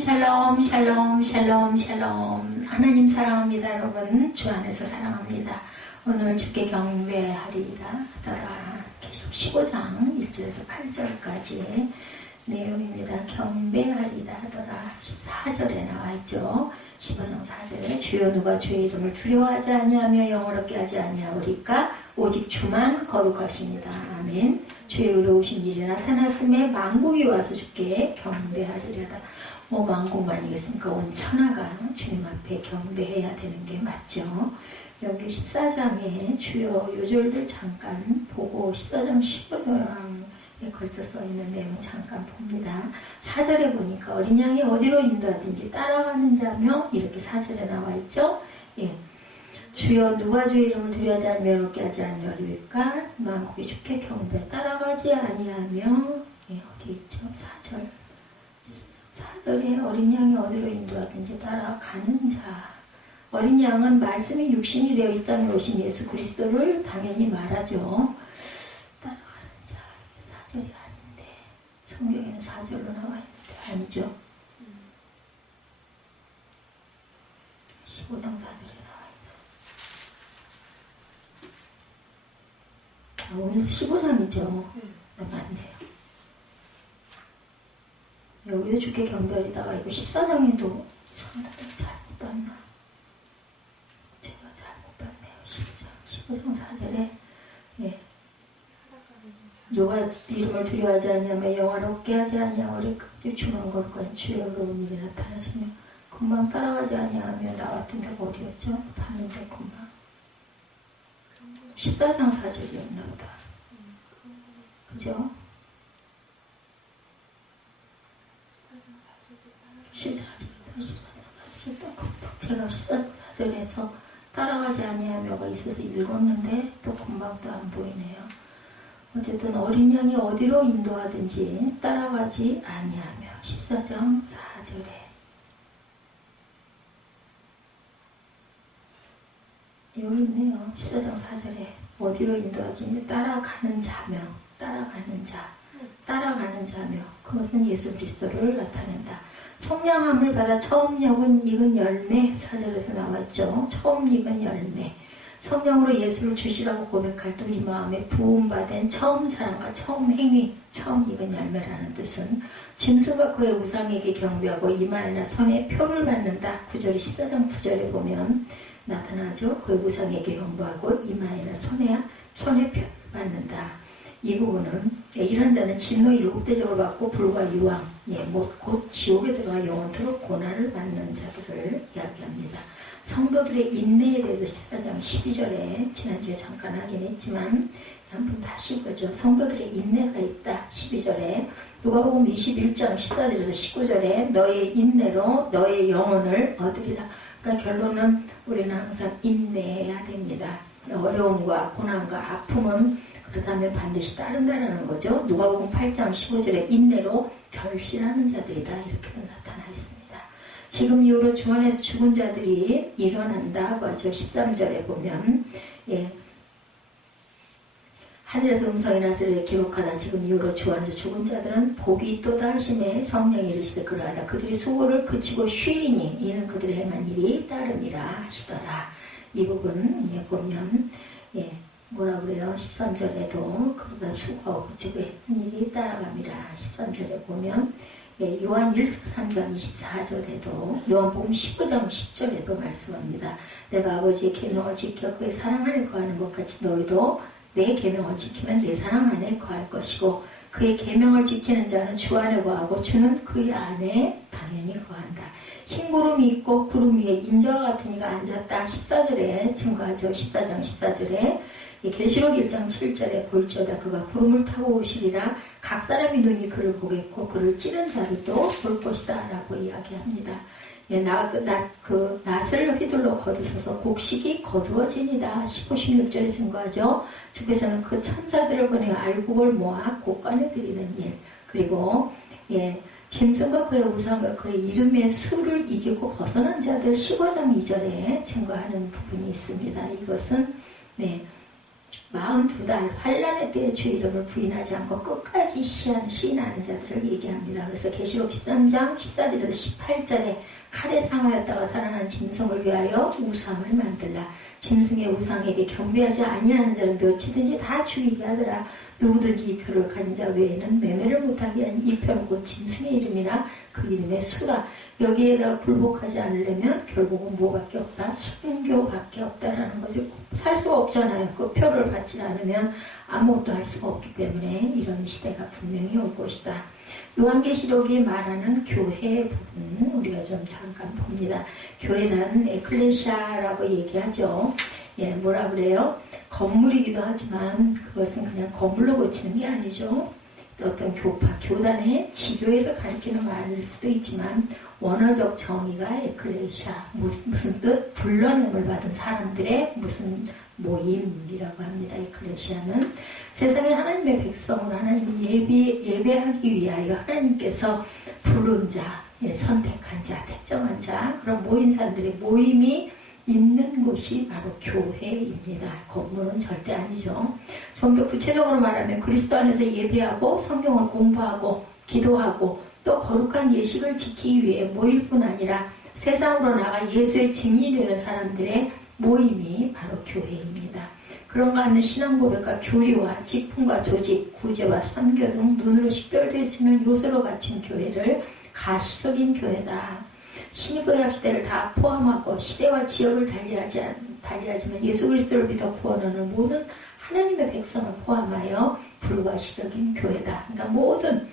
샬롬 샬롬 샬롬 샬롬. 하나님 사랑합니다. 여러분 주 안에서 사랑합니다. 오늘 주께 경배하리이다 하더라. 계속 15장 1절에서 8절까지의 내용입니다. 경배하리이다 하더라. 14절에 나와있죠. 15장 4절에 주여 누가 주의 이름을 두려워하지 아니하며 영어롭게 하지 아니하오리까 오직 주만 거룩하십니다. 아멘. 주의 의로우신 일이 나타났음에 만국이 와서 주께 경배하리려다. 뭐 만국만이겠습니까? 온 천하가 주님 앞에 경배해야 되는 게 맞죠. 여기 14장에 주요 요절들 잠깐 보고 14장 15장에 걸쳐 써 있는 내용 잠깐 봅니다. 4절에 보니까 어린 양이 어디로 인도하든지 따라가는 자며 이렇게 4절에 나와 있죠. 예. 주여 누가 주의 이름을 두려워하지 아니며 외롭게 하지 아니하리까 만국이 주께 경배 따라가지 아니하며 예, 어디 있죠? 4절에 어린 양이 어디로 인도하든지 따라가는 자. 어린 양은 말씀이 육신이 되어 이 땅에 오신 예수 그리스도를 당연히 말하죠. 따라가는 자. 4절이 아닌데 성경에는 4절로 나와 있는데 아니죠. 15장 4절에 오늘 15장이죠. 맞네요. 여기도 주께 경배하리다가 이거 14장에도 성도들 잘못 봤나? 제가 잘못 봤네요. 15장 4절에 예. 누가 이름을 두려워하지 아니하며 영화롭게 하지 아니하오리 그 주만 거룩한 주의 의로운 일이 나타나시며 금방 따라가지 아니하며 나왔던 데가 어디였죠? 봤는데 금방 14장 4절이었나 보다. 그죠? 14장 4절에 제가 14절에서 따라가지 아니하며가 있어서 읽었는데 또 금방 또 안 보이네요. 어쨌든 어린 양이 어디로 인도하든지 따라가지 아니하며 14장 4절에 여기 있네요. 14장 4절에 어디로 인도하지? 따라가는 자며 따라가는 자며 그것은 예수 그리스도를 나타낸다. 성량함을 받아 처음 익은 열매 4절에서 나왔죠. 처음 익은 열매 성령으로 예수를 주시라고 고백할 때 우리 마음에 부음받은 처음 사랑과 처음 행위 처음 익은 열매라는 뜻은 짐승과 그의 우상에게 경배하고 이마에나 손에 표를 받는다. 9절에 14장 9절에 보면 나타나죠. 그 우상에게 경배하고 이마에나 손에 표를 받는다. 이 부분은 이런 자는 진노 7대적으로 받고 불과 유황 곧 지옥에 들어가 영원토록 고난을 받는 자들을 이야기합니다. 성도들의 인내에 대해서 14장 12절에 지난주에 잠깐 하긴 했지만 한번 다시 읽었죠. 성도들의 인내가 있다. 12절에 누가복음 21장 14절에서 19절에 너의 인내로 너의 영혼을 얻으리라. 그러니까 결론은 우리는 항상 인내해야 됩니다. 어려움과 고난과 아픔은 그렇다면 반드시 따른다는 거죠. 누가복음 8장 15절에 인내로 결실하는 자들이다. 이렇게도 나타나 있습니다. 지금 이후로 주 안에서 죽은 자들이 일어난다고 하죠. 13절에 보면 예. 하늘에서 음성이 나서 기록하다 지금 이후로 주 안에서 죽은 자들은 복이 있도다 하심에 성령이 이르시되 그러하다. 그들이 수고를 그치고 쉬리니 이는 그들의 행한 일이 따름이라 하시더라. 이 부분 보면 예. 뭐라 그래요? 13절에도 그러다 수고하고 그치고 했던 일이 따라갑니다. 13절에 보면 예, 요한 1서 3장 24절에도 요한복음 15장 10절에도 말씀합니다. 내가 아버지의 계명을 지켜 그의 사랑 안에 거하는 것 같이 너희도 내 계명을 지키면 내 사랑 안에 거할 것이고 그의 계명을 지키는 자는 주 안에 거하고 주는 그의 안에 당연히 거한다. 흰 구름이 있고 구름 위에 인자와 같은 이가 앉았다. 14절에 증거하죠. 14장 14절에 계시록 1장 7절에 볼지어다 그가 구름을 타고 오시리라. 각 사람이 눈이 그를 보겠고 그를 찌른 자들도 볼 것이다 라고 이야기합니다. 예, 낫을 휘둘러 거두셔서 곡식이 거두어지니다. 15, 16절에 증거하죠. 주께서는 그 천사들을 보내 알곡을 모아 곡간에 드리는 일 그리고 예, 짐승과 그의 우상과 그의 이름의 수를 이기고 벗어난 자들 15장 2절에 증거하는 부분이 있습니다. 이것은 네. 42달 환란의 때에 주 이름을 부인하지 않고 끝까지 시인하는 자들을 얘기합니다. 그래서 계시록 13장 14절에서 18절에 칼에 상하였다가 살아난 짐승을 위하여 우상을 만들라. 짐승의 우상에게 경배하지 아니하는 자는 몇이든지 다 죽이게 하더라. 누구든지 이 표를 가진 자 외에는 매매를 못하게 한 이 표는 곧 짐승의 이름이나 그 이름의 수라. 여기에다 굴복하지 않으려면 결국은 뭐밖에 없다? 순교밖에 없다라는 거지. 살 수가 없잖아요. 그 표를 받지 않으면 아무것도 할 수가 없기 때문에 이런 시대가 분명히 올 것이다. 요한계시록이 말하는 교회 부분 우리가 좀 잠깐 봅니다. 교회는 에클레시아라고 얘기하죠. 예, 뭐라 그래요? 건물이기도 하지만 그것은 그냥 건물로 고치는 게 아니죠. 어떤 교파, 교단의 지교회를 가리키는 말일 수도 있지만 원어적 정의가 에클레시아, 무슨 뜻? 불러냄을 받은 사람들의 무슨 모임이라고 합니다. 에클레시아는 세상에 하나님의 백성을 하나님이 예배하기 위하여 하나님께서 부른 자, 선택한 자, 택정한 자, 그런 모인 사람들의 모임이 있는 곳이 바로 교회입니다. 건물은 절대 아니죠. 좀 더 구체적으로 말하면 그리스도 안에서 예배하고 성경을 공부하고 기도하고 또 거룩한 예식을 지키기 위해 모일 뿐 아니라 세상으로 나가 예수의 증인이 되는 사람들의 모임이 바로 교회입니다. 그런가 하면 신앙 고백과 교리와 직분과 조직, 구제와 선교 등 눈으로 식별될 수 있는 요소로 갖춘 교회를 가시적인 교회다. 신구약 시대를 다 포함하고 시대와 지역을 달리하지만 예수 그리스도를 믿어 구원하는 모든 하나님의 백성을 포함하여 불가시적인 교회다. 그러니까 모든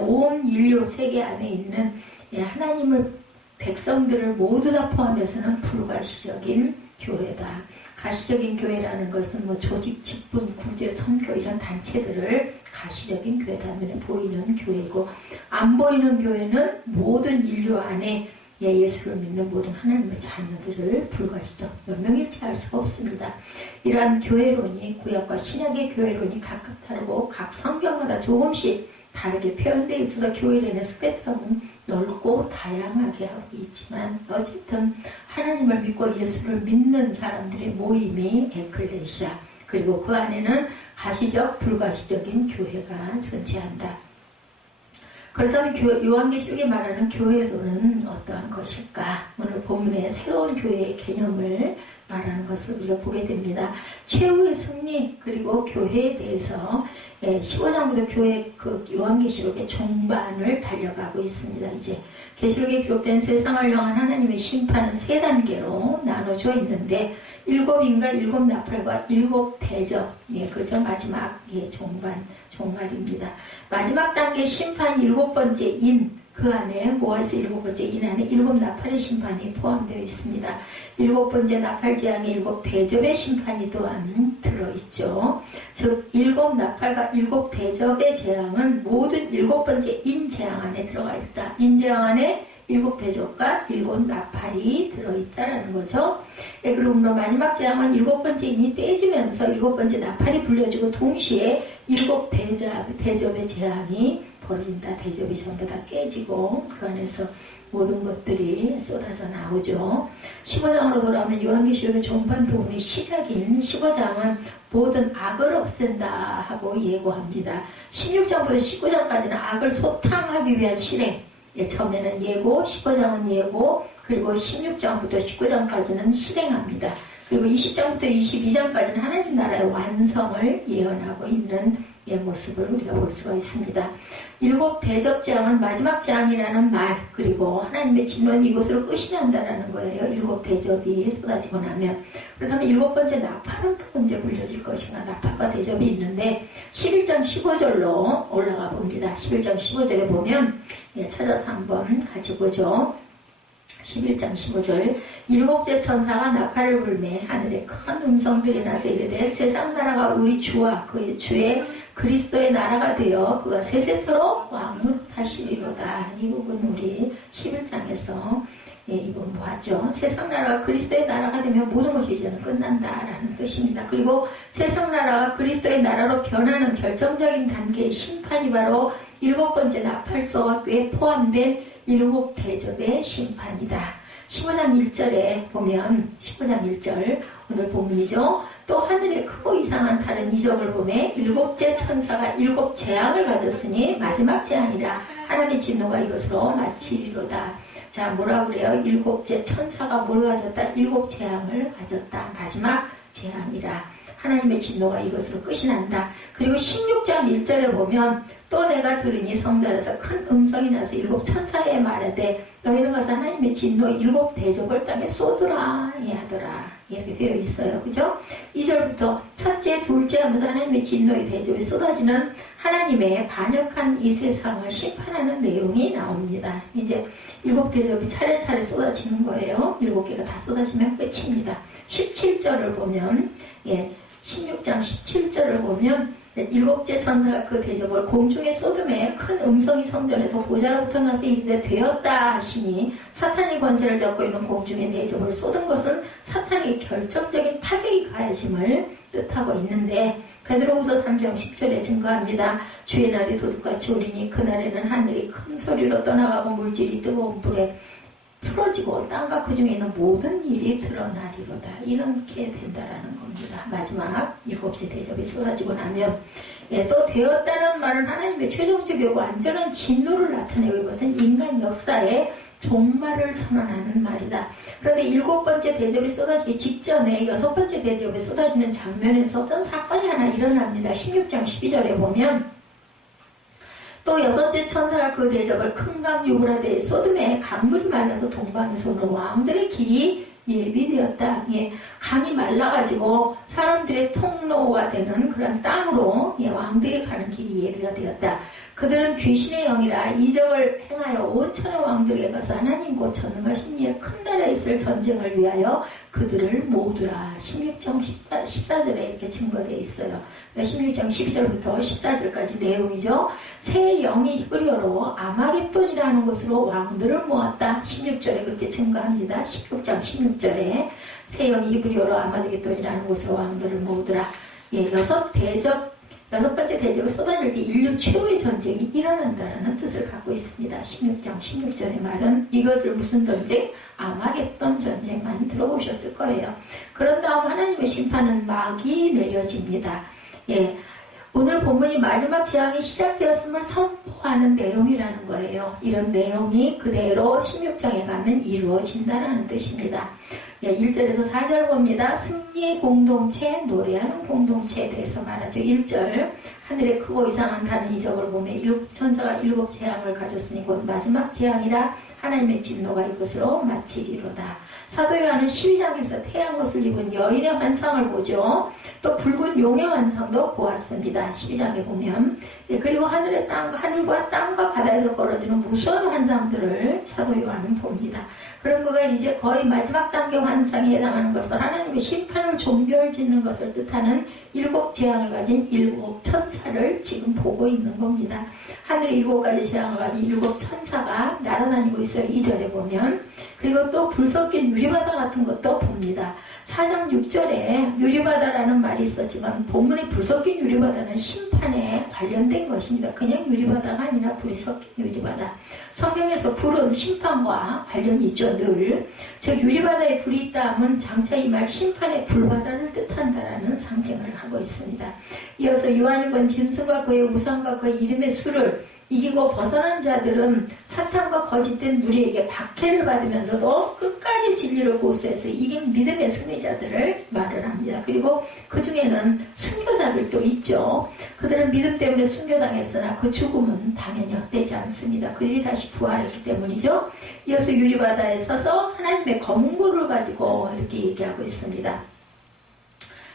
온 인류 세계 안에 있는 하나님을 백성들을 모두 다 포함해서는 불가시적인 교회다. 가시적인 교회라는 것은 뭐 조직, 직분, 구제, 선교 이런 단체들을 가시적인 교회다. 눈에 보이는 교회고 안 보이는 교회는 모든 인류 안에 예수를 믿는 모든 하나님의 자녀들을 불가시적 몇 명일지 알 수가 없습니다. 이러한 교회론이 구약과 신약의 교회론이 각각 다르고 각 성경마다 조금씩 다르게 표현되어 있어서 교회론의 스펙트럼은 넓고 다양하게 하고 있지만 어쨌든 하나님을 믿고 예수를 믿는 사람들의 모임이 에클레시아 그리고 그 안에는 가시적 불가시적인 교회가 존재한다. 그렇다면 요한계시록이 말하는 교회론은 어떠한 것일까? 오늘 본문의 새로운 교회의 개념을 말하는 것을 우리가 보게 됩니다. 최후의 승리 그리고 교회에 대해서 15장부터 교회 요한계시록의 종반을 달려가고 있습니다. 이제 계시록에 기록된 세상을 향한 하나님의 심판은 세 단계로 나눠져 있는데 7인과 7나팔과 7대접 그저 마지막 종말입니다. 마지막 단계 심판 7번째 인 그 안에 모아서 7번째 인 안에 7나팔의 심판이 포함되어 있습니다. 7번째 나팔 재앙의 7대접의 심판이 또한 들어있죠. 즉 7나팔과 7대접의 재앙은 모든 7번째 인 재앙 안에 들어가 있다. 인 재앙 안에 7대접과 7나팔이 들어있다라는 거죠. 그리고 마지막 재앙은 7번째 인이 떼지면서 7번째 나팔이 불려지고 동시에 7대접의 재앙이 벌어진다. 대접이 전부 다 깨지고 그 안에서 모든 것들이 쏟아져 나오죠. 15장으로 돌아오면 요한계시록의 종반 부분의 시작인 15장은 모든 악을 없앤다 하고 예고합니다. 16장부터 19장까지는 악을 소탕하기 위한 실행 처음에는 예고, 15장은 예고, 그리고 16장부터 19장까지는 실행합니다. 그리고 20장부터 22장까지는 하나님 나라의 완성을 예언하고 있는 모습을 우리가 볼 수가 있습니다. 7대접재앙은 마지막 재앙이라는 말, 그리고 하나님의 진노는 이것으로 끝이 난다라는 거예요. 7대접이 쏟아지고 나면. 그렇다면 7번째 나팔은 또 언제 불려질 것인가? 나팔과 대접이 있는데 11장 15절로 올라가 봅니다. 11장 15절에 보면 찾아서 한번 같이 보죠. 11장 15절 7째 천사가 나팔을 불매 하늘에 큰 음성들이 나서 이르되 세상 나라가 우리 주와 그의 주의 그리스도의 나라가 되어 그가 세세토록 왕노릇하시리로다. 이 부분 우리 11장에서 이번 보았죠. 세상 나라가 그리스도의 나라가 되면 모든 것이 이제는 끝난다라는 뜻입니다. 그리고 세상 나라가 그리스도의 나라로 변하는 결정적인 단계의 심판이 바로 7번째 나팔 속에 포함된 일곱 대접의 심판이다. 15장 1절에 보면 15장 1절 오늘 본문이죠. 또 하늘에 크고 이상한 다른 이적을 보매 일곱째 천사가 일곱 재앙을 가졌으니 마지막 재앙이라 하나님의 진노가 이것으로 마치리로다. 자, 뭐라 그래요? 일곱째 천사가 뭘 가졌다? 일곱 재앙을 가졌다. 마지막 재앙이라 하나님의 진노가 이것으로 끝이 난다. 그리고 16장 1절에 보면 또 내가 들으니 성전에서 큰 음성이 나서 일곱 천사에 말하되 너희는 가서 하나님의 진노 일곱 대접을 땅에 쏟으라 하더라. 이렇게 되어 있어요. 그죠? 2절부터 첫째, 둘째 하면서 하나님의 진노의 대접이 쏟아지는 하나님의 반역한 이 세상을 심판하는 내용이 나옵니다. 이제 일곱 대접이 차례차례 쏟아지는 거예요. 일곱 개가 다 쏟아지면 끝입니다. 17절을 보면 16장 17절을 보면 일곱째 천사가 그 대접을 공중에 쏟음에 큰 음성이 성전에서 보좌로부터 나서 이르되 되었다 하시니 사탄이 권세를 잡고 있는 공중의 대접을 쏟은 것은 사탄이 결정적인 타격이 가해짐을 뜻하고 있는데 베드로후서 3장 10절에 증거합니다. 주의 날이 도둑같이 오리니 그날에는 하늘이 큰 소리로 떠나가고 물질이 뜨거운 불에 풀어지고 땅과 그 중에 있는 모든 일이 드러나리로다. 이렇게 된다라는 겁니다. 마지막 일곱째 대접이 쏟아지고 나면 또 되었다는 말은 하나님의 최종적이고 완전한 진노를 나타내고 이것은 인간 역사의 종말을 선언하는 말이다. 그런데 일곱 번째 대접이 쏟아지기 직전에 여섯 번째 대접이 쏟아지는 장면에서 어떤 사건이 하나 일어납니다. 16장 12절에 보면 또 여섯째 천사가 그 대접을 큰 강 유브라데에 쏟음에 강물이 말라서 동방에서 오는 왕들의 길이 예비되었다. 강이 말라가지고 사람들의 통로가 되는 그런 땅으로 왕들이 가는 길이 예비가 되었다. 그들은 귀신의 영이라 이적을 행하여 온 천하 왕들에게 가서 하나님 곧 전능하신 이의 큰 나라에 있을 전쟁을 위하여 그들을 모으더라. 16장 14절에 이렇게 증거되어 있어요. 16장 12절부터 14절까지 내용이죠. 새 영이 히브리어로 아마겟돈이라는 것으로 왕들을 모았다. 16절에 그렇게 증거합니다. 16장 16절에 새 영이 히브리어로 아마겟돈이라는 것으로 왕들을 모으더라. 여섯 번째 대접이 쏟아질 때 인류 최후의 전쟁이 일어난다는 뜻을 갖고 있습니다. 16장 16절의 말은 이것을 무슨 전쟁? 아마겟돈 전쟁만 들어보셨을 거예요. 그런 다음 하나님의 심판은 막이 내려집니다. 오늘 본문이 마지막 재앙이 시작되었음을 선포하는 내용이라는 거예요. 이런 내용이 그대로 16장에 가면 이루어진다는 뜻입니다. 1절에서 4절 봅니다. 승리의 공동체, 노래하는 공동체에 대해서 말하죠. 1절 하늘에 크고 이상한 다른 이적을 보며 천사가 일곱 재앙을 가졌으니 곧 마지막 재앙이라 하나님의 진노가 이것으로 마치리로다. 사도 요한은 12장에서 태양옷을 입은 여인의 환상을 보죠. 또 붉은 용의 환상도 보았습니다. 12장에 보면. 그리고 하늘과 땅과 바다에서 벌어지는 무수한 환상들을 사도 요한은 봅니다. 그런 거가 이제 거의 마지막 단계 환상에 해당하는 것을 하나님의 심판을 종결짓는 것을 뜻하는 일곱 재앙을 가진 일곱 천사를 지금 보고 있는 겁니다. 하늘에 일곱 가지 재앙을 가진 일곱 천사가 날아다니고 있어요. 2절에 보면. 그리고 또 불 섞인 유리바다 같은 것도 봅니다. 4장 6절에 유리바다라는 말이 있었지만 본문의 불 섞인 유리바다는 심판에 관련된 것입니다. 그냥 유리바다가 아니라 불이 섞인 유리바다. 성경에서 불은 심판과 관련이 있죠. 늘. 즉 유리바다에 불이 있다 하면 장차 이 말 심판의 불바다를 뜻한다라는 상징을 하고 있습니다. 이어서 요한이 본 짐승과 그의 우상과 그 이름의 수를 이기고 벗어난 자들은 사탄과 거짓된 무리에게 박해를 받으면서도 끝까지 진리를 고수해서 이긴 믿음의 승리자들을 말을 합니다. 그리고 그 중에는 순교자들도 있죠. 그들은 믿음 때문에 순교당했으나 그 죽음은 당연히 헛되지 않습니다. 그들이 다시 부활했기 때문이죠. 이어서 유리바다에 서서 하나님의 검은고를 가지고 이렇게 얘기하고 있습니다.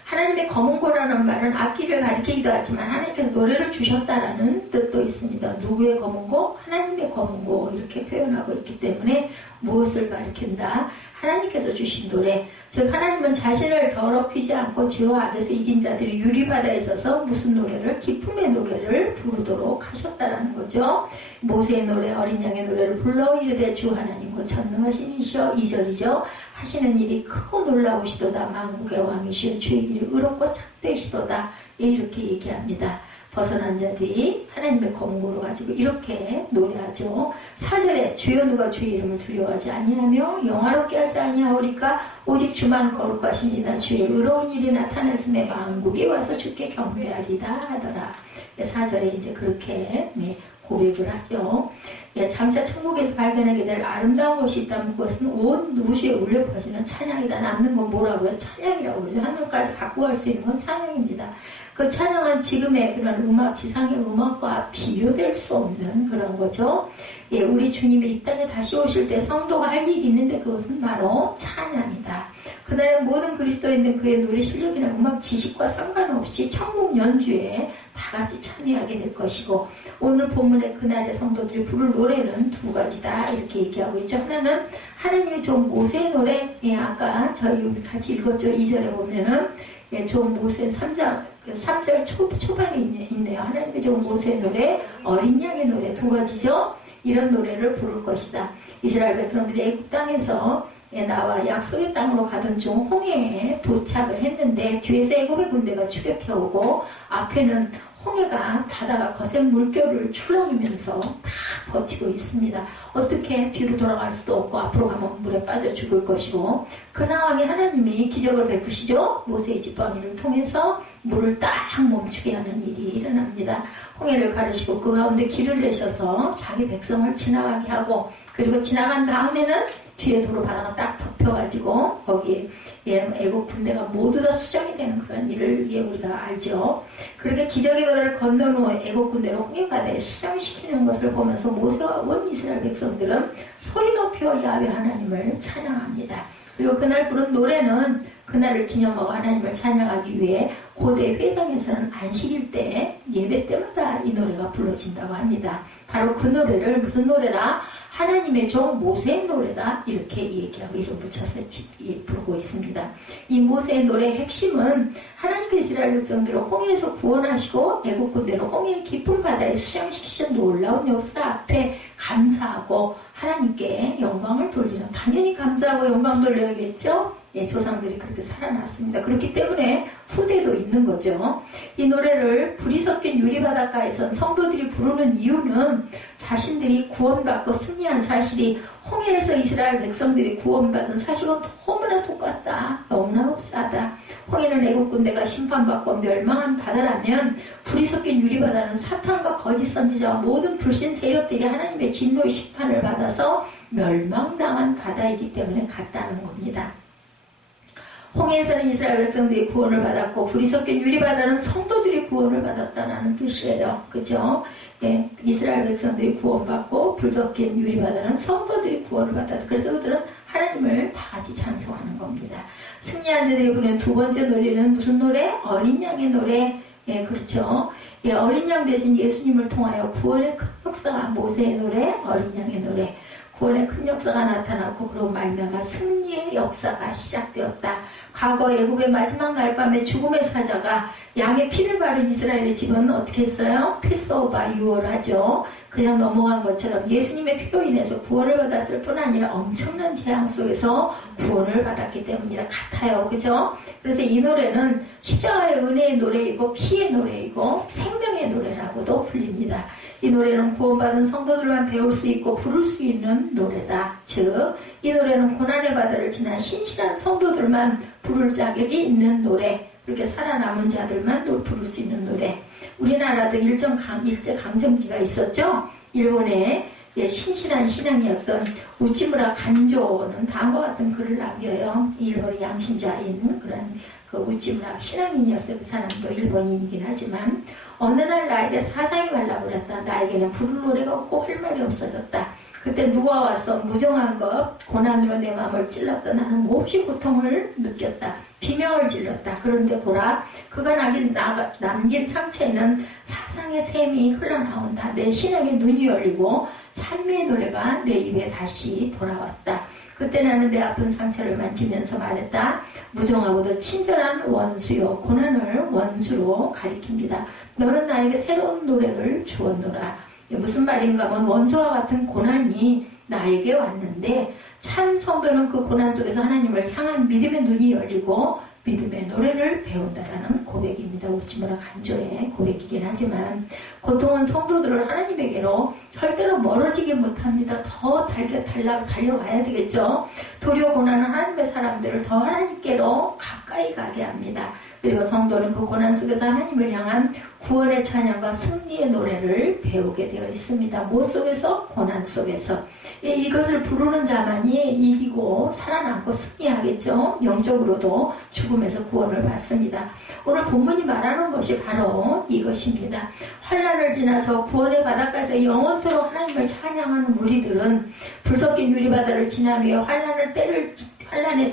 하나님의 검은고라는 말은 악기를 가리키기도 하지만 하나님께서 노래를 주셨다라는 뜻도 있습니다. 누구의 검은고? 하나님의 검은고 이렇게 표현하고 있기 때문에 무엇을 가리킨다? 하나님께서 주신 노래. 즉 하나님은 자신을 더럽히지 않고 죄와 악에서 이긴 자들이 유리바다에 서서 무슨 노래를? 기쁨의 노래를 부르도록 하셨다라는 거죠. 모세의 노래, 어린 양의 노래를 불러 이르되 주 하나님 곧 전능하신 이시여. 2절이죠. 하시는 일이 크고 놀라우시도다. 만국의 왕이시여 주의 길이 의롭고 참되시도다. 이렇게 얘기합니다. 벗어난 자들이 하나님의 검고로 가지고 이렇게 노래하죠. 4절에 주여 누가 주의 이름을 두려워하지 아니하며 영화롭게 하지 아니하오리까 오직 주만 거룩하십니다. 주의 의로운 일이 나타났음에 만국이 와서 주께 경배하리다 하더라. 4절에 이제 그렇게 고백을 하죠. 장차 천국에서 발견하게 될 아름다운 것이 있다면 그것은 온 우주에 울려 퍼지는 찬양이다. 남는 건 뭐라고요? 찬양이라고 그러죠. 하늘까지 갖고 갈 수 있는 건 찬양입니다. 그 찬양은 지금의 그런 지상의 음악과 비교될 수 없는 그런 거죠. 우리 주님이 이 땅에 다시 오실 때 성도가 할 일이 있는데 그것은 바로 찬양이다. 그날의 모든 그리스도인들 그의 노래 실력이나 음악 지식과 상관없이 천국 연주에 다 같이 참여하게 될 것이고, 오늘 본문의 그날의 성도들이 부를 노래는 두 가지다 이렇게 얘기하고 있죠. 하나는 하나님의 종 모세의 노래, 아까 저희 같이 읽었죠. 2절에 보면은 종 모세 3절 초반에 있네요. 하나님의 종 모세의 노래, 어린 양의 노래 두 가지죠. 이런 노래를 부를 것이다. 이스라엘 백성들이 애굽 땅에서 나와 약속의 땅으로 가던 중 홍해에 도착을 했는데 뒤에서 애굽의 군대가 추격해오고 앞에는 홍해가 바다가 거센 물결을 출렁이면서 다 버티고 있습니다. 어떻게 뒤로 돌아갈 수도 없고 앞으로 가면 물에 빠져 죽을 것이고, 그 상황에 하나님이 기적을 베푸시죠. 모세의 지팡이를 통해서 물을 딱 멈추게 하는 일이 일어납니다. 홍해를 가르시고 그 가운데 길을 내셔서 자기 백성을 지나가게 하고, 그리고 지나간 다음에는 뒤에 도로 바다가 딱 덮여가지고 거기에 애국 군대가 모두 다 수정이 되는 그런 일을 우리가 알죠. 그렇게 기적의 바다를 건넌 후 애국 군대를 홍해 바다에 수정시키는 것을 보면서 모세와 온 이스라엘 백성들은 소리 높여 야훼 하나님을 찬양합니다. 그리고 그날 부른 노래는 그날을 기념하고 하나님을 찬양하기 위해 고대 회당에서는 안식일 때 예배 때마다 이 노래가 불러진다고 합니다. 바로 그 노래를 무슨 노래라? 하나님의 종 모세의 노래다 이렇게 얘기하고 이름 붙여서 부르고 있습니다. 이 모세의 노래의 핵심은 하나님께서 이스라엘 백성들을 홍해에서 구원하시고 애국 군대로 홍해의 깊은 바다에 수장시키신 놀라운 역사 앞에 감사하고 하나님께 영광을 돌리는, 당연히 감사하고 영광 돌려야겠죠. 조상들이 그렇게 살아났습니다. 그렇기 때문에 후대도 있는 거죠. 이 노래를 불이 섞인 유리바닷가에선 성도들이 부르는 이유는 자신들이 구원받고 승리한 사실이 홍해에서 이스라엘 백성들이 구원받은 사실과 너무나 똑같다. 너무나 흡사하다. 홍해는 애국 군대가 심판받고 멸망한 바다라면 불이 섞인 유리바다는 사탄과 거짓 선지자와 모든 불신 세력들이 하나님의 진노의 심판을 받아서 멸망당한 바다이기 때문에 같다는 겁니다. 홍해에서는 이스라엘 백성들이 구원을 받았고 불이 섞인 유리바다는 성도들이 구원을 받았다는 뜻이에요. 그죠? 이스라엘 백성들이 구원받고 불 섞인 유리바다는 성도들이 구원을 받았다. 그래서 그들은 하나님을 다 같이 찬송하는 겁니다. 승리한 자들이 부르는 두 번째 노래는 무슨 노래? 어린 양의 노래. 그렇죠. 어린 양 대신 예수님을 통하여 구원의 큰 역사가, 모세의 노래, 어린 양의 노래. 구원의 큰 역사가 나타났고 그로 말미암아 승리의 역사가 시작되었다. 과거 애굽의 마지막 날밤에 죽음의 사자가 양의 피를 바른 이스라엘의 집은 어떻게 했어요? 패스오버 유월하죠. 그냥 넘어간 것처럼 예수님의 피로 인해서 구원을 받았을 뿐 아니라 엄청난 재앙 속에서 구원을 받았기 때문이라 같아요. 그죠? 그래서 이 노래는 십자가의 은혜의 노래이고 피의 노래이고 생명의 노래라고도 불립니다. 이 노래는 구원받은 성도들만 배울 수 있고 부를 수 있는 노래다. 즉, 이 노래는 고난의 바다를 지난 신실한 성도들만 부를 자격이 있는 노래, 그렇게 살아남은 자들만 또 부를 수 있는 노래. 우리나라도 일제 강점기가 있었죠. 일본에 신실한 신앙이었던 우찌무라 간조는 다음과 같은 글을 남겨요. 일본의 양신자인 그런 그 우찌무라 신앙인이었어요. 그 사람도 일본인이긴 하지만 어느 날 나에게 사상이 말라버렸다. 나에게는 부를 노래가 없고 할 말이 없어졌다. 그때 누가 와서 무정한 것, 고난으로 내 마음을 찔렀다. 나는 몹시 고통을 느꼈다. 비명을 질렀다. 그런데 보라, 그가 남긴 상처에는 사상의 샘이 흘러나온다. 내 신앙의 눈이 열리고 찬미의 노래가 내 입에 다시 돌아왔다. 그때 나는 내 아픈 상처를 만지면서 말했다. 무정하고도 친절한 원수요, 고난을 원수로 가리킵니다. 너는 나에게 새로운 노래를 주었노라. 무슨 말인가 하면 원수와 같은 고난이 나에게 왔는데 참 성도는 그 고난 속에서 하나님을 향한 믿음의 눈이 열리고 믿음의 노래를 배운다라는 고백입니다. 우찌무라 간조의 고백이긴 하지만 고통은 성도들을 하나님에게로 절대로 멀어지게 못합니다. 더 달려와야 되겠죠. 도리어 고난은 하나님의 사람들을 더 하나님께로 가까이 가게 합니다. 그리고 성도는 그 고난 속에서 하나님을 향한 구원의 찬양과 승리의 노래를 배우게 되어 있습니다. 뭐 속에서? 고난 속에서. 이것을 부르는 자만이 이기고 살아남고 승리하겠죠. 영적으로도 죽음에서 구원을 받습니다. 오늘 본문이 말하는 것이 바로 이것입니다. 환난을 지나 저 구원의 바닷가에서 영원토록 하나님을 찬양하는 무리들은 불섞인 유리바다를 지난 후에 환난의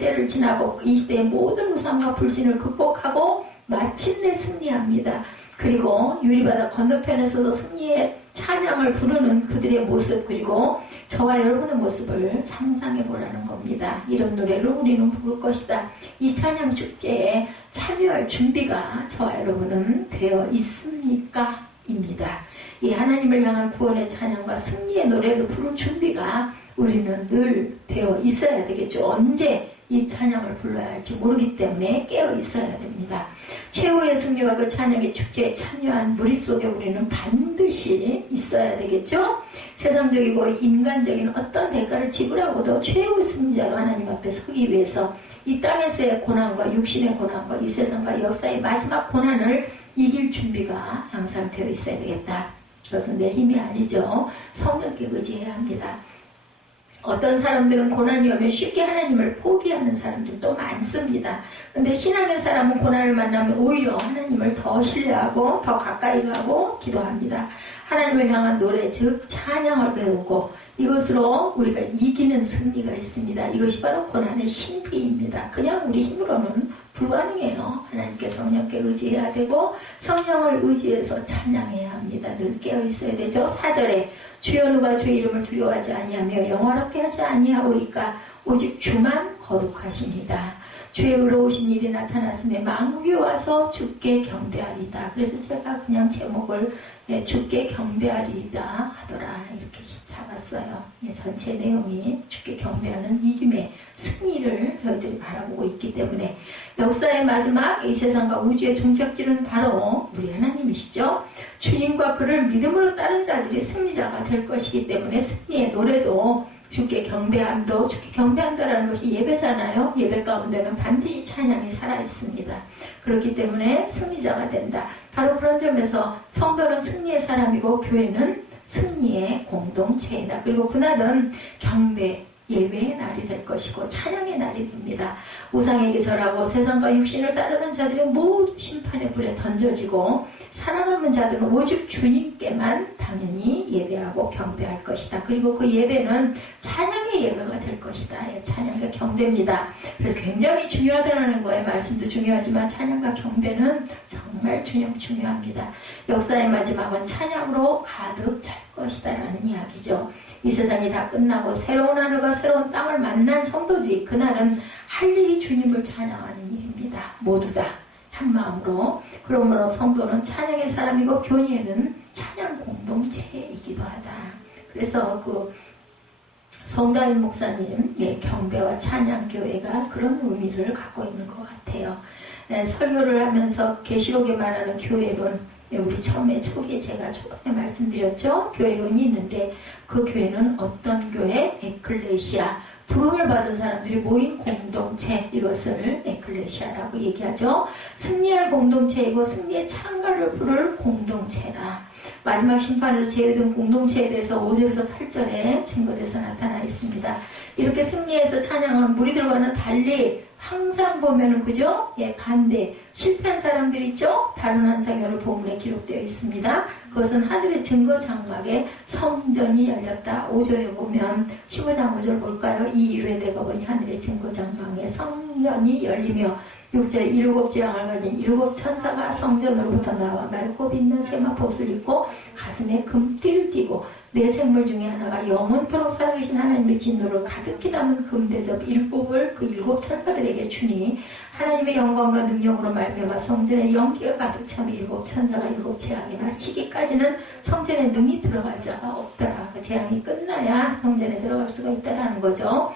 때를 지나고 이 시대의 모든 우상과 불신을 극복하고 마침내 승리합니다. 그리고 유리바다 건너편에 서서 승리의 찬양을 부르는 그들의 모습, 그리고 저와 여러분의 모습을 상상해 보라는 겁니다. 이런 노래를 우리는 부를 것이다. 이 찬양 축제에 참여할 준비가 저와 여러분은 되어 있습니까? 입니다. 이 하나님을 향한 구원의 찬양과 승리의 노래를 부를 준비가 우리는 늘 되어 있어야 되겠죠. 언제 이 찬양을 불러야 할지 모르기 때문에 깨어 있어야 됩니다. 최후의 승리와 그 찬양의 축제에 참여한 무리 속에 우리는 반드시 있어야 되겠죠. 세상적이고 인간적인 어떤 대가를 지불하고도 최후의 승리자로 하나님 앞에 서기 위해서 이 땅에서의 고난과 육신의 고난과 이 세상과 역사의 마지막 고난을 이길 준비가 항상 되어 있어야 되겠다. 그것은 내 힘이 아니죠. 성령께 의지해야 합니다. 어떤 사람들은 고난이 오면 쉽게 하나님을 포기하는 사람들도 많습니다. 근데 신앙의 사람은 고난을 만나면 오히려 하나님을 더 신뢰하고 더 가까이 가고 기도합니다. 하나님을 향한 노래, 즉 찬양을 배우고 이것으로 우리가 이기는 승리가 있습니다. 이것이 바로 고난의 신비입니다. 그냥 우리 힘으로는 불가능해요. 하나님께 성령께 의지해야 되고 성령을 의지해서 찬양해야 합니다. 늘 깨어 있어야 되죠. 4절에 주여 누가 주의 이름을 두려워하지 아니하며 영화롭게 하지 아니하오리까 오직 주만 거룩하시니다. 주의 의로우신 일이 나타났음에 만국이 와서 주께 경배하리다. 그래서 제가 그냥 제목을 주께 경배하리이다 하더라 이렇게 잡았어요. 전체 내용이 주께 경배하는 이김의 승리를 저희들이 바라보고 있기 때문에 역사의 마지막 이 세상과 우주의 종착지는 바로 우리 하나님이시죠. 주님과 그를 믿음으로 따른 자들이 승리자가 될 것이기 때문에 승리의 노래도 주께 경배함도 주께 경배한다라는 것이 예배잖아요. 예배 가운데는 반드시 찬양이 살아있습니다. 그렇기 때문에 승리자가 된다. 바로 그런 점에서 성도는 승리의 사람이고 교회는 승리의 공동체이다. 그리고 그날은 경배, 예배의 날이 될 것이고 찬양의 날이 됩니다. 우상에게 절하고 세상과 육신을 따르는 자들이 모두 심판의 불에 던져지고 살아남은 자들은 오직 주님께만 당연히 예배하고 경배할 것이다. 그리고 그 예배는 찬양의 예배가 될 것이다. 찬양과 경배입니다. 그래서 굉장히 중요하다는 거예요. 말씀도 중요하지만 찬양과 경배는 정말 중요합니다. 역사의 마지막은 찬양으로 가득 찰 것이다 라는 이야기죠. 이 세상이 다 끝나고 새로운 하늘과 새로운 땅을 만난 성도들이 그날은 할 일이 주님을 찬양하는 일입니다. 모두 다 한마음으로. 그러므로 성도는 찬양의 사람이고 교회는 찬양 공동체이기도 하다. 그래서 그 송다인 목사님 경배와 찬양 교회가 그런 의미를 갖고 있는 것 같아요. 설교를 하면서 계시록에 말하는 교회론, 우리 처음에 초기에 제가 초반에 말씀드렸죠. 교회론이 있는데 그 교회는 어떤 교회? 에클레시아, 부름을 받은 사람들이 모인 공동체, 이것을 에클레시아라고 얘기하죠. 승리할 공동체이고 승리의 찬가를 부를 공동체라. 마지막 심판에서 제외된 공동체에 대해서 5절에서 8절에 증거돼서 나타나 있습니다. 이렇게 승리해서 찬양하는 무리들과는 달리 항상 보면은 그죠? 반대 실패한 사람들 있죠? 다른 한 사경을 본문에 기록되어 있습니다. 그것은 하늘의 증거 장막에 성전이 열렸다. 5절에 보면 15장 5절 볼까요? 이 이루에 내가 보니 하늘의 증거 장막에 성전이 열리며 6절에 7 재앙을 가진 7 천사가 성전으로부터 나와 맑고 빛난 세마포옷을 입고 가슴에 금띠를 띠고 네 생물 중에 하나가 영원토록 살아계신 하나님의 진노를 가득히 담은 금대접 7을 그 7 천사들에게 주니 하나님의 영광과 능력으로 말미암아 성전에 연기가 가득 차며 7 천사가 7 재앙이 마치기까지는 성전에 능히 들어갈 자가 없더라. 그 재앙이 끝나야 성전에 들어갈 수가 있다라는 거죠.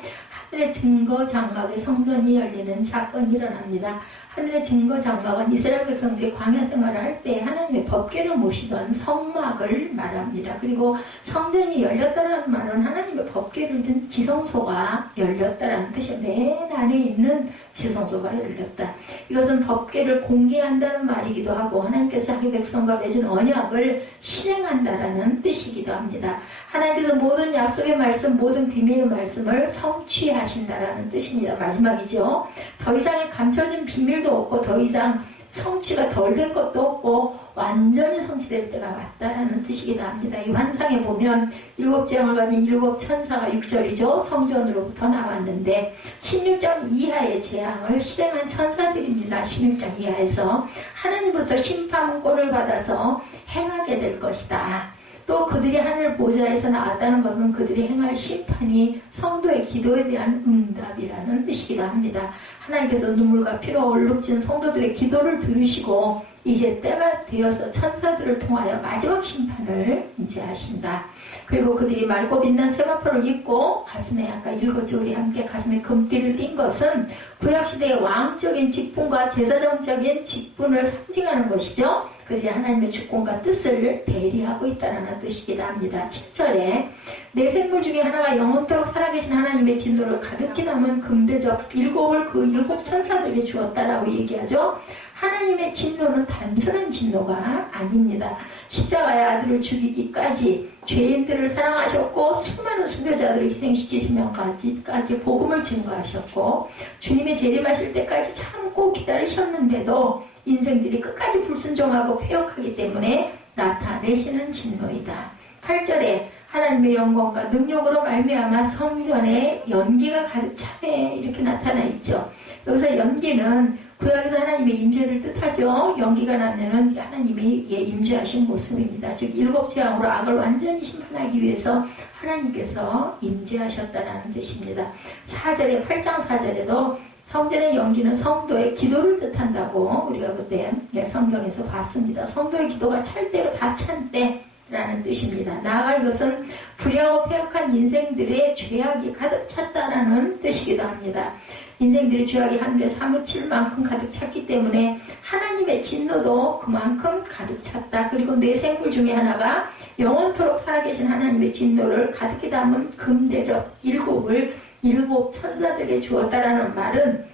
하늘의 증거 장막에 성전이 열리는 사건이 일어납니다. 하늘의 증거 장막은 이스라엘 백성들이 광야 생활을 할 때 하나님의 법궤를 모시던 성막을 말합니다. 그리고 성전이 열렸다라는 말은 하나님의 법궤를 든 지성소가 열렸다라는 뜻이에요. 맨 안에 있는 지성소가 열렸다. 이것은 법궤를 공개한다는 말이기도 하고 하나님께서 자기 백성과 맺은 언약을 실행한다라는 뜻이기도 합니다. 하나님께서 모든 약속의 말씀, 모든 비밀의 말씀을 성취하신다라는 뜻입니다. 마지막이죠. 더 이상의 감춰진 비밀도 없고 더 이상 성취가 덜 된 것도 없고 완전히 성취될 때가 왔다라는 뜻이기도 합니다. 이 환상에 보면 7재앙을 가진 7천사가 6절이죠. 성전으로부터 나왔는데 16장 이하의 재앙을 실행한 천사들입니다. 16장 이하에서 하나님으로부터 심판권을 받아서 행하게 될 것이다. 또 그들이 하늘 보좌에서 나왔다는 것은 그들이 행할 심판이 성도의 기도에 대한 응답이라는 뜻이기도 합니다. 하나님께서 눈물과 피로 얼룩진 성도들의 기도를 들으시고 이제 때가 되어서 천사들을 통하여 마지막 심판을 인지하신다. 그리고 그들이 맑고 빛난 세마포를 입고 가슴에 아까 읽었죠. 우리 함께 가슴에 금띠를 띈 것은 구약시대의 왕적인 직분과 제사장적인 직분을 상징하는 것이죠. 그들이 하나님의 주권과 뜻을 대리하고 있다는 뜻이기도 합니다. 7절에 내 생물 중에 하나가 영원토록 살아계신 하나님의 진노를 가득히 담은 금대접 7을 그 7 천사들이 주었다라고 얘기하죠. 하나님의 진노는 단순한 진노가 아닙니다. 십자가의 아들을 죽이기까지 죄인들을 사랑하셨고 수많은 순교자들을 희생시키시면까지 복음을 증거하셨고 주님의 재림하실 때까지 참고 기다리셨는데도 인생들이 끝까지 불순종하고 폐역하기 때문에 나타내시는 진노이다. 8절에 하나님의 영광과 능력으로 말미암아 성전에 연기가 가득 차네 이렇게 나타나 있죠. 여기서 연기는 구약에서 하나님의 임재를 뜻하죠. 연기가 나면은 하나님이 임재하신 모습입니다. 즉 7재앙으로 악을 완전히 심판하기 위해서 하나님께서 임재하셨다는 뜻입니다. 4절에 8장 4절에도 성전의 연기는 성도의 기도를 뜻한다고 우리가 그때 성경에서 봤습니다. 성도의 기도가 찰 때로 다 찬 때라는 뜻입니다. 나아가 이것은 불의하고 폐역한 인생들의 죄악이 가득 찼다라는 뜻이기도 합니다. 인생들의 죄악이 하늘에 사무칠 만큼 가득 찼기 때문에 하나님의 진노도 그만큼 가득 찼다. 그리고 내 생물 중에 하나가 영원토록 살아계신 하나님의 진노를 가득히 담은 금대접 7을 7 천사들에게 주었다라는 말은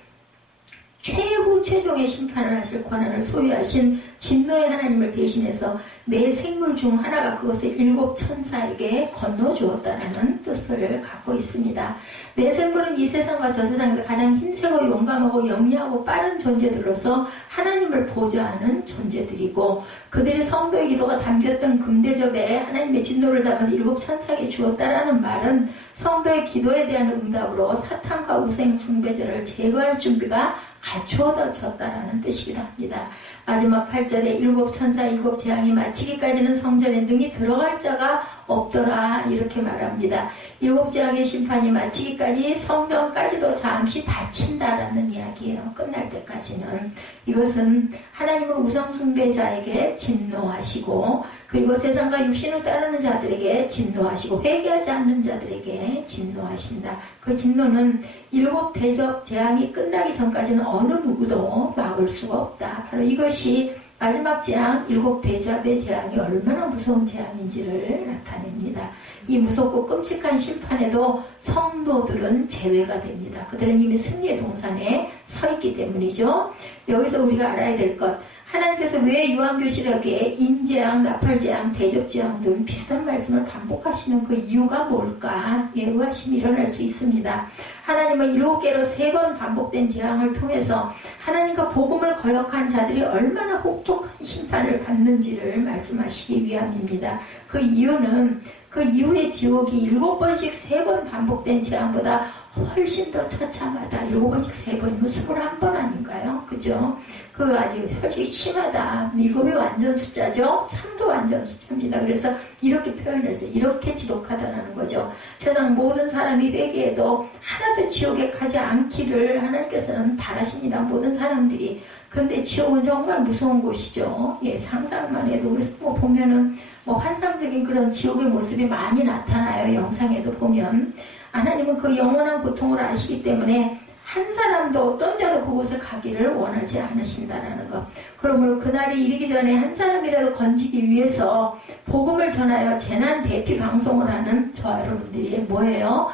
최종의 심판을 하실 권한을 소유하신 진노의 하나님을 대신해서 내 생물 중 하나가 그것을 7 천사에게 건너주었다는 뜻을 갖고 있습니다. 내 생물은 이 세상과 저 세상에서 가장 힘세고 용감하고 영리하고 빠른 존재들로서 하나님을 보좌하는 존재들이고 그들의 성도의 기도가 담겼던 금대접에 하나님의 진노를 담아서 7 천사에게 주었다라는 말은 성도의 기도에 대한 응답으로 사탄과 우상 숭배자를 제거할 준비가 갖추어졌다라는 뜻이기도 합니다. 마지막 8절에 7 천사 7 재앙이 마치기까지는 성전에 능히 들어갈 자가 없더라 이렇게 말합니다. 7 재앙의 심판이 마치기까지 성전까지도 잠시 닫힌다라는 이야기예요. 끝날 때까지는. 이것은 하나님을 우상 숭배자에게 진노하시고 그리고 세상과 육신을 따르는 자들에게 진노하시고 회개하지 않는 자들에게 진노하신다. 그 진노는 7 대접 재앙이 끝나기 전까지는 어느 누구도 막을 수가 없다. 바로 이것이 마지막 재앙 7 대접의 재앙이 얼마나 무서운 재앙인지를 나타냅니다. 이 무섭고 끔찍한 심판에도 성도들은 제외가 됩니다. 그들은 이미 승리의 동산에 서 있기 때문이죠. 여기서 우리가 알아야 될 것, 하나님께서 왜 요한계시록에 인재앙, 나팔재앙, 대접재앙 등 비슷한 말씀을 반복하시는 그 이유가 뭘까? 의아심이 일어날 수 있습니다. 하나님은 7개로 3번 반복된 재앙을 통해서 하나님과 복음을 거역한 자들이 얼마나 혹독한 심판을 받는지를 말씀하시기 위함입니다. 그 이유는 그 이후의 지옥이 7번씩 3번 반복된 재앙보다 훨씬 더 처참하다. 7번씩 3번이면 21번 아닌가요? 그죠? 그 아주 솔직히 심하다. 7이 완전 숫자죠? 3도 완전 숫자입니다. 그래서 이렇게 표현했어요. 이렇게 지독하다는 거죠. 세상 모든 사람이 회개해도 하나도 지옥에 가지 않기를 하나님께서는 바라십니다. 모든 사람들이. 그런데 지옥은 정말 무서운 곳이죠. 예, 상상만 해도 그래서 보면은 환상적인 그런 지옥의 모습이 많이 나타나요. 영상에도 보면. 하나님은 그 영원한 고통을 아시기 때문에 한 사람도 어떤 자도 그곳에 가기를 원하지 않으신다라는 것. 그러므로 그날이 이르기 전에 한 사람이라도 건지기 위해서 복음을 전하여 재난 대피 방송을 하는 저와 여러분들이 뭐예요?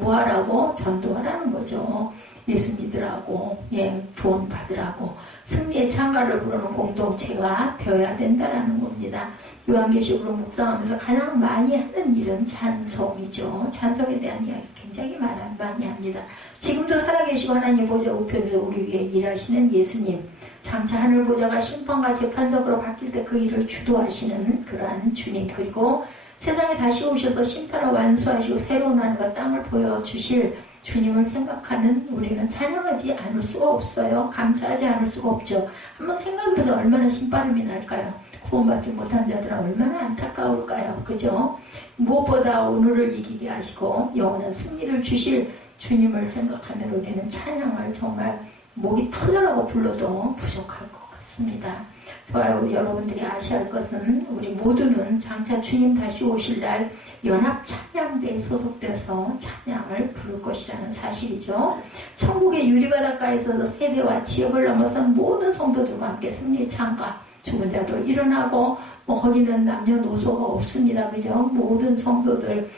뭐하라고? 전도하라는 거죠. 예수 믿으라고, 구원 받으라고, 승리의 찬가를 부르는 공동체가 되어야 된다라는 겁니다. 요한계시록으로 묵상하면서 가장 많이 하는 일은 찬송이죠. 찬송에 대한 이야기 굉장히 많이 합니다. 지금도 살아계시고 하나님 보좌 우편에서 우리 위해 일하시는 예수님, 장차 하늘 보좌가 심판과 재판석으로 바뀔 때 그 일을 주도하시는 그러한 주님, 그리고 세상에 다시 오셔서 심판을 완수하시고 새로운 하늘과 땅을 보여주실 주님을 생각하는 우리는 찬양하지 않을 수가 없어요. 감사하지 않을 수가 없죠. 한번 생각해보세요. 얼마나 신바람이 날까요? 구원받지 못한 자들은 얼마나 안타까울까요? 그죠? 무엇보다 오늘을 이기게 하시고 영원한 승리를 주실 주님을 생각하면 우리는 찬양을 정말 목이 터져라고 불러도 부족할 것 같습니다. 저와 우리 여러분들이 아셔야 할 것은 우리 모두는 장차 주님 다시 오실 날 연합 찬양대에 소속돼서 찬양을 부를 것이라는 사실이죠. 천국의 유리바닷가에서 세대와 지역을 넘어선 모든 성도들과 함께 승리의 찬가, 죽은 자도 일어나고 거기는 남녀노소가 없습니다. 그죠? 모든 성도들,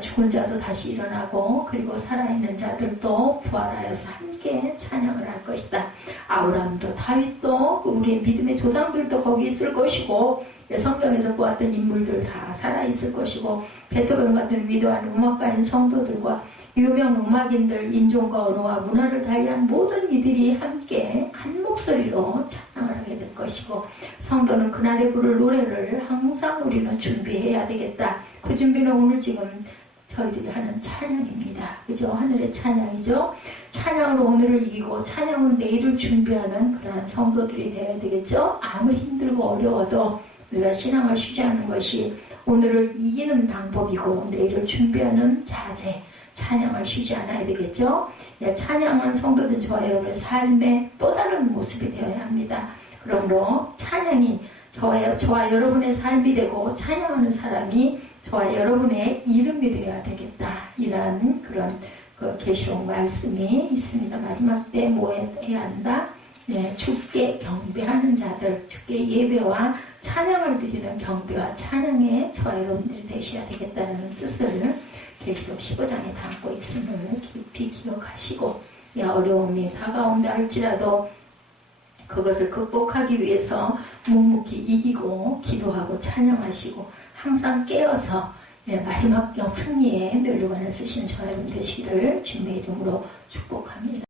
죽은 자도 다시 일어나고 그리고 살아있는 자들도 부활하여서 함께 찬양을 할 것이다. 아브라함도 다윗도 우리의 믿음의 조상들도 거기 있을 것이고 성경에서 보았던 인물들 다 살아있을 것이고 베토벤 같은 위대한 음악가인 성도들과 유명 음악인들, 인종과 언어와 문화를 달리한 모든 이들이 함께 한 목소리로 찬양을 하게 될 것이고 성도는 그날에 부를 노래를 항상 우리는 준비해야 되겠다. 그 준비는 오늘 지금 저희들이 하는 찬양입니다. 그죠? 하늘의 찬양이죠. 찬양으로 오늘을 이기고 찬양으로 내일을 준비하는 그러한 성도들이 되어야 되겠죠. 아무리 힘들고 어려워도 우리가 신앙을 쉬지 않는 것이 오늘을 이기는 방법이고 내일을 준비하는 자세, 찬양을 쉬지 않아야 되겠죠. 찬양은 성도된 저와 여러분의 삶의 또 다른 모습이 되어야 합니다. 그러므로 찬양이 저와 여러분의 삶이 되고 찬양하는 사람이 저와 여러분의 이름이 되어야 되겠다. 이런 그런 계시록 말씀이 있습니다. 마지막 때 뭐 해야 한다? 주께 경배하는 자들, 주께 예배와 찬양을 드리는 경배와 찬양에 저와 여러분들이 되셔야 되겠다는 뜻을 계시록 15장에 담고 있음을 깊이 기억하시고 어려움이 다가온다 할지라도 그것을 극복하기 위해서 묵묵히 이기고 기도하고 찬양하시고 항상 깨어서 마지막 승리의 면류관을 쓰시는 저와 여러분 되시기를 주님의 이름으로 축복합니다.